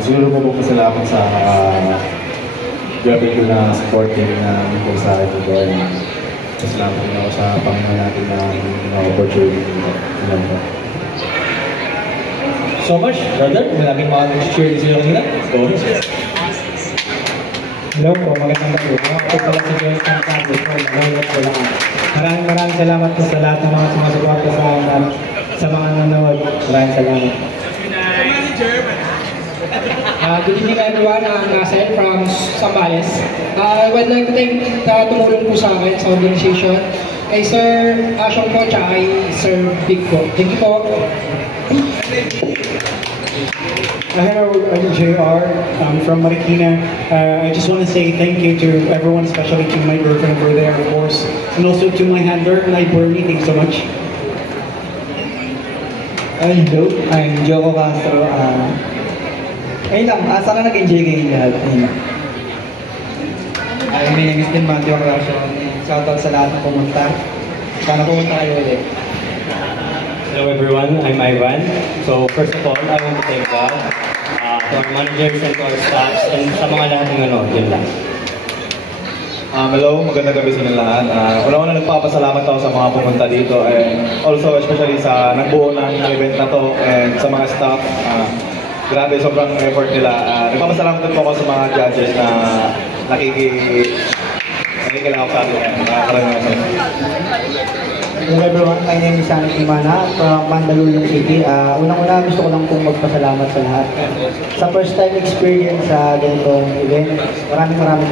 Siguro po magpasalamat sa grabe ko na supporting na po sa akin dito. Pasalamat din ako sa Panginoon natin na opportunity nila po. So much, brother. Maraming mga nag-share din sila kanina. Go ahead. Hello po, magandang gabi. Ako po pala si Joyce ng Sabi po, nanonood po lang. Maraming salamat po sa lahat ng mga sumasuporta sa akin at sa mga nanonood. Maraming salamat. Good evening everyone, I'm Nasser from Sambales. I would like to thank tumulong po sa akin sa organization kay Sir Ashong po at kay Sir Big po. Thank you po. Hello, I'm JR from Marikina. I just want to say thank you to everyone, especially to my girlfriend over there, of course, and also to my handler, Night Bernie. Thanks so much. Hello, I'm Joko Castro. Ayun lang, sana nag-enjoy kayo lahat. My name is Matthew Aclasion. Shoutout sa lahat na pumunta. Sana pumunta kayo ulit. Hello everyone, I'm Ivan. So first of all, I want to thank God, to our managers and to our staffs, and sa mga lahat ng yun lang. Hello, magandang gabi sa inyo lahat. Una-una nagpapasalamat ako sa mga pumunta dito and also especially sa nagbuo ng event na to and sa mga staff. Grabe, sobrang effort nila. Nagpapasalamat din po ako sa mga judges na nakikilahok sa atin. Nakakaraming sa inyo. Hello everyone, my name is Sani Imana from Mandaluyong City. Unang-una gusto ko lang pong magpasalamat sa lahat. Sa first time experience sa ganitong event, maraming salamat.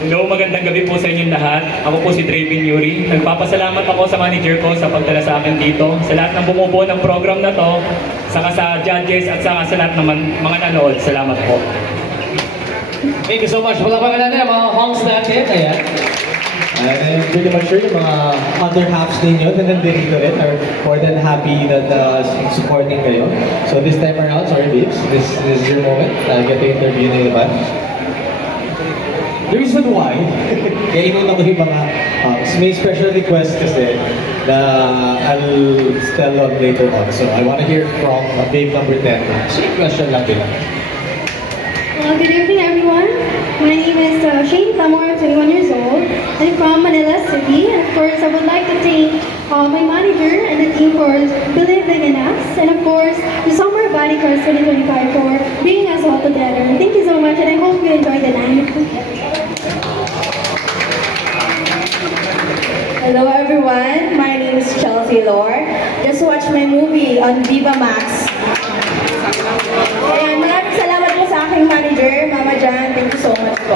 Hello, magandang gabi po sa inyong lahat. Ako po si Draven Yuri. Nagpapasalamat ako sa manager ko sa pagdala sa akin dito. Sa lahat ng bumubuo ng program na to, saka sa judges at saka sa lahat ng mga nanood. Salamat po. Thank you so much. Wala pa natin mga honks natin. Ayan. I'm pretty much sure yung mga other halves ninyo na nandito rin are more than happy that supporting kayo. So this time around, sorry babes, this is your moment. Get to interview na iba. The reason why, kaya inuna ko yung mga may special request kasi na I'll tell on later on. So I want to hear from babe number 10. Same question lang din. Good evening everyone. My name is Shane Tamor, 21 years old. I'm from Manila City. And of course, I would like to thank my manager and the team for believing in us. And of course, the Summer Body Cross 2025 for bringing us all together. Thank you so much and I hope you enjoy the night. Hello everyone, my name is Chelsea Lore. Just watch my movie on Viva Max. And maraming salamat po sa aking manager, Mama Jan. Thank you so much po.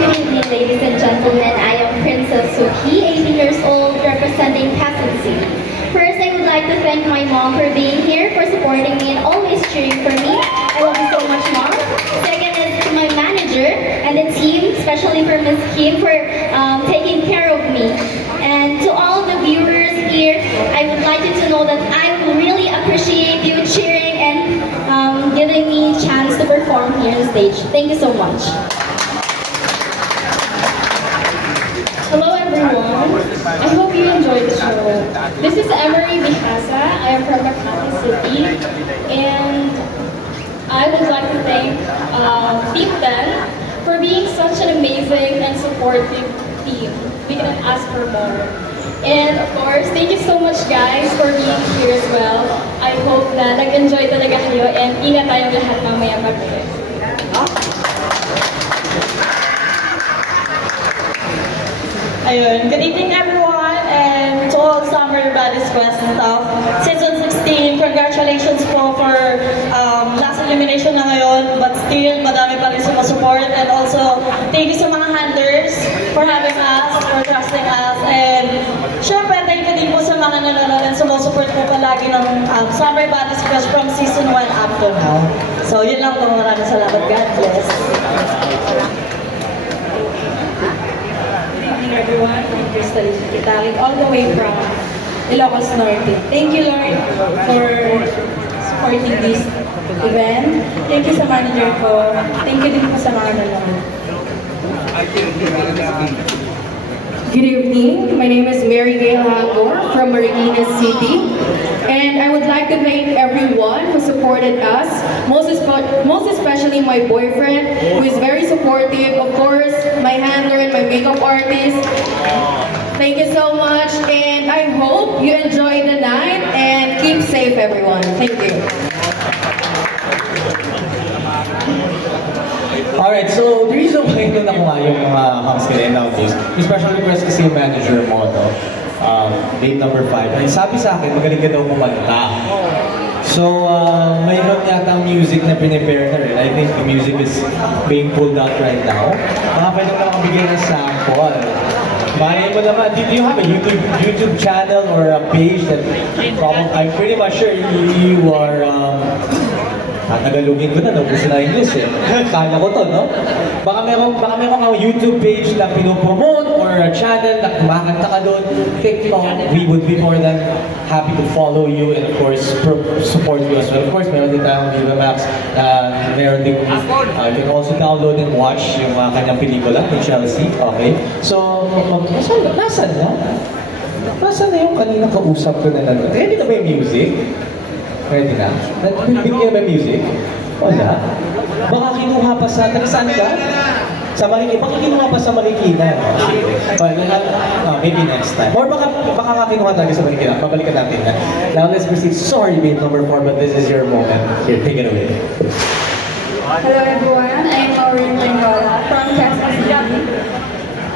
Good evening ladies and gentlemen. I am Princess Suki, 18 years old, representing Quezon City. First, I would like to thank my mom for being here, for supporting me and always cheering for me. I love you so much, Mom. Second is to my manager and the team, especially for Ms. Kim for taking care of me. And to all the viewers here, I would like you to know that I really appreciate you cheering and giving me a chance to perform here on stage. Thank you so much. Hello everyone, I hope you enjoyed the show. This is Emery Bihasa. I am from Makati City and I would like to thank Team 10 for being such an amazing and supportive team. We cannot ask for more. And of course, thank you so much guys for being here as well. I hope na nag-enjoy talaga kayo and ingat tayong lahat mamaya mag-uwi. Ayun, good evening everyone and to all Summer Bodies Quest staff. Season 16, congratulations po for last elimination na ngayon, but still madami pa rin support and also thank you sa mga handlers for having us, for trusting us, and syempre thank you din po sa mga nanonood and sumusupport po palagi ng Summer Bodies Quest from season 1 up to now. So yun lang po, maraming salamat. God bless. Everyone, I'm Crystal Italing, all the way from Ilocos Norte. Thank you, Lord, for supporting this event. Thank you sa manager ko. Thank you din po sa mga nanonood. Good evening. My name is Mary Gail Hagor from Marikina City. And I would like to thank everyone who supported us, most especially my boyfriend, who is very supportive. Of course, my handler and my makeup artist. Thank you so much, and I hope you enjoy the night and keep safe, everyone. Thank you. Alright, so the reason why ito nakuha yung mga Hunks nila nowadays, yung special request kasi yung manager mo, no? Date number 5. Ay, sabi sa akin, magaling ka daw kumanta. So, mayroon yata music na prepare na rin. I think the music is being pulled out right now. Pwede mo lang bigyan ng sample. Malay mo naman, do you have a YouTube channel or a page that I'm pretty much sure you are Tagalogin ko na, no? Gusto na English eh. Kaya ko to, no? Baka meron kang YouTube page na pinopromote or a channel na kumakanta ka doon. TikTok, we would be more than happy to follow you and of course, support you as well. Of course, meron din tayong Viva Max na meron din, you can also download and watch yung kanyang pelikula ni Chelsea. Okay? So, nasan na? Nasaan na yung kanina kausap ko na nanonood? Ready na ba yung music? Ready na? Bigyan ba music? Wala. Baka kinuha pa sa... Tagasaan ka? Sa Marikina. Baka kinuha pa sa Marikina. Maybe next time. Or baka nga kinuha talaga sa Marikina. Babalikan natin na. Now let's proceed. Sorry, babe, number 4, but this is your moment. Here, take it away. Hello everyone, I'm Maureen Bengola from Quezon City.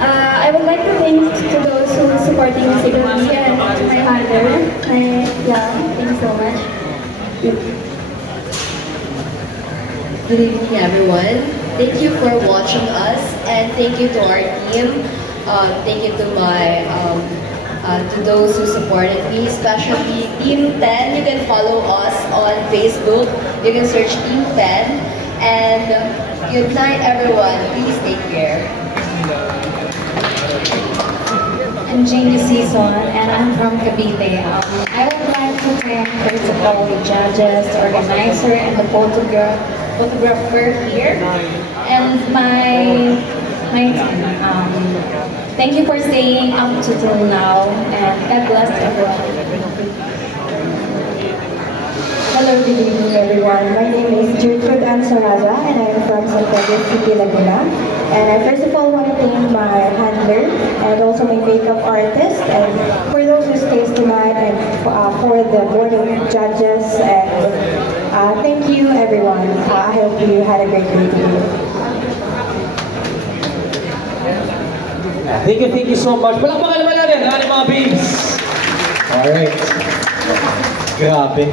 I would like to thank to those who are supporting me secretly and to my handler. Thank you so much. Good evening everyone. Thank you for watching us and thank you to our team. Thank you to my to those who supported me, especially Team 10. You can follow us on Facebook. You can search Team 10. And good night everyone. Please take care. I'm Jamie Season and I'm from Cavite. I would like to thank first of all the judges, the organizer, and the photographer here, and my team. Thank you for staying up to till now, and God bless everyone. Hello, good evening everyone. My name is Gertrude Ansaraza and I am from San Pedro City, Laguna. And I first of all want to thank my handler and also my makeup artist and for those who stays tonight and for the board of judges. And thank you everyone. I hope you had a great day today. Thank you so much. Palakpakan naman natin, mga babes. Alright. Grabe.